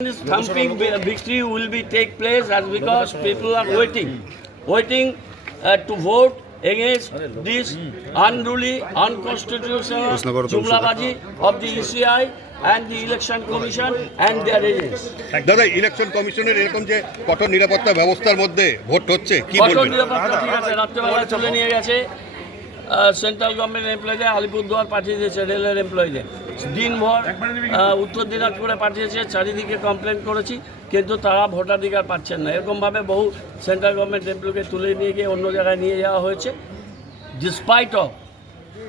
This thumping victory will be take place as because people are waiting to vote against this unruly, unconstitutional jumlabaji of the ECI and the Election Commission and their agents. দাদা election কমিশনের এরকম যে কঠোর নিরাপত্তা ব্যবস্থার মধ্যে vote হচ্ছে কি কঠোর বলবেন? নিরাপত্তা ঠিক আছে, রাত্রেবেলা তুলে নিয়ে গেছে সেন্ট্রাল গভর্নমেন্ট এমপ্লয়ীদের, আলিপুরদুয়ার পাঠিয়ে দিয়েছে রেলের এমপ্লয়ীদের, দিনভর উত্তর দিনাজপুরে পাঠিয়েছে, চারিদিকে কমপ্লেন করেছি কিন্তু তারা ভোটাধিকার পাচ্ছেন না। এরকমভাবে বহু সেন্ট্রাল গভর্নমেন্ট এমপ্লয়ীকে তুলে নিয়ে গিয়ে অন্য জায়গায় নিয়ে যাওয়া হয়েছে। ডিসপাইট অফ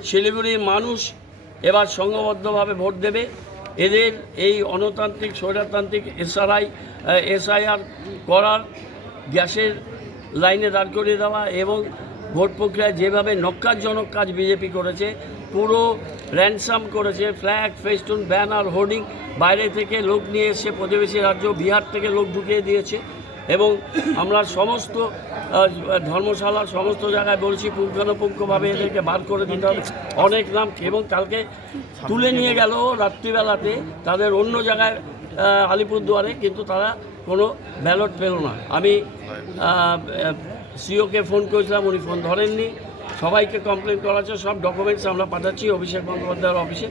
শিলিগুড়ির মানুষ এবার সংঘবদ্ধভাবে ভোট দেবে। এদের এই অনতান্ত্রিক স্বৈরতান্ত্রিক এসআইআর করার, গ্যাসের লাইনে দাঁড় করিয়ে দেওয়া এবং ভোট প্রক্রিয়ায় যেভাবে নক্কারজনক কাজ বিজেপি করেছে, পুরো র্যানসাম করেছে, ফ্ল্যাগ, ফেস্টুন, ব্যানার, হোর্ডিং, বাইরে থেকে লোক নিয়ে এসে প্রতিবেশী রাজ্য বিহার থেকে লোক ঢুকিয়ে দিয়েছে। এবং আমরা সমস্ত ধর্মশালা সমস্ত জায়গায় বলছি পুঙ্খানুপুঙ্খভাবে এদেরকে বার করে দিতে হবে। অনেক নাম এবং কালকে তুলে নিয়ে গেল রাত্রিবেলাতে তাদের অন্য জায়গায় আলিপুরদুয়ারে, কিন্তু তারা কোনো ব্যালট পেল না। আমি সিওকে ফোন করেছিলাম, উনি ফোন ধরেননি। সবাইকে কমপ্লেন করা আছে, সব ডকুমেন্টস আমরা পাঠাচ্ছি অভিষেক বন্দ্যোপাধ্যায়ের অফিসে,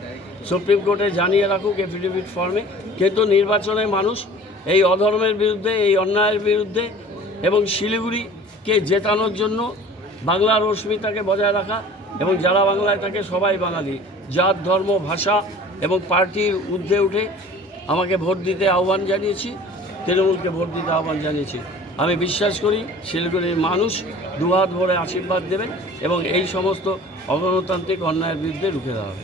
সুপ্রিম কোর্টে জানিয়ে রাখুক এফিডেভিট ফর্মে। কিন্তু নির্বাচনে মানুষ এই অধর্মের বিরুদ্ধে, এই অন্যায়ের বিরুদ্ধে এবং শিলিগুড়িকে জেতানোর জন্য বাংলার অস্মিতাকে বজায় রাখা এবং যারা বাংলায় থাকে সবাই বাঙালি, জাত, ধর্ম, ভাষা এবং পার্টির ঊর্ধ্বে উঠে আমাকে ভোট দিতে আহ্বান জানিয়েছি, তৃণমূলকে ভোট দিতে আহ্বান জানিয়েছি। আমি বিশ্বাস করি শিলিগুড়ির মানুষ দুহাত ভরে আশীর্বাদ দেবেন এবং এই সমস্ত অগণতান্ত্রিক অন্যায়ের বিরুদ্ধে রুখে দেওয়া হবে।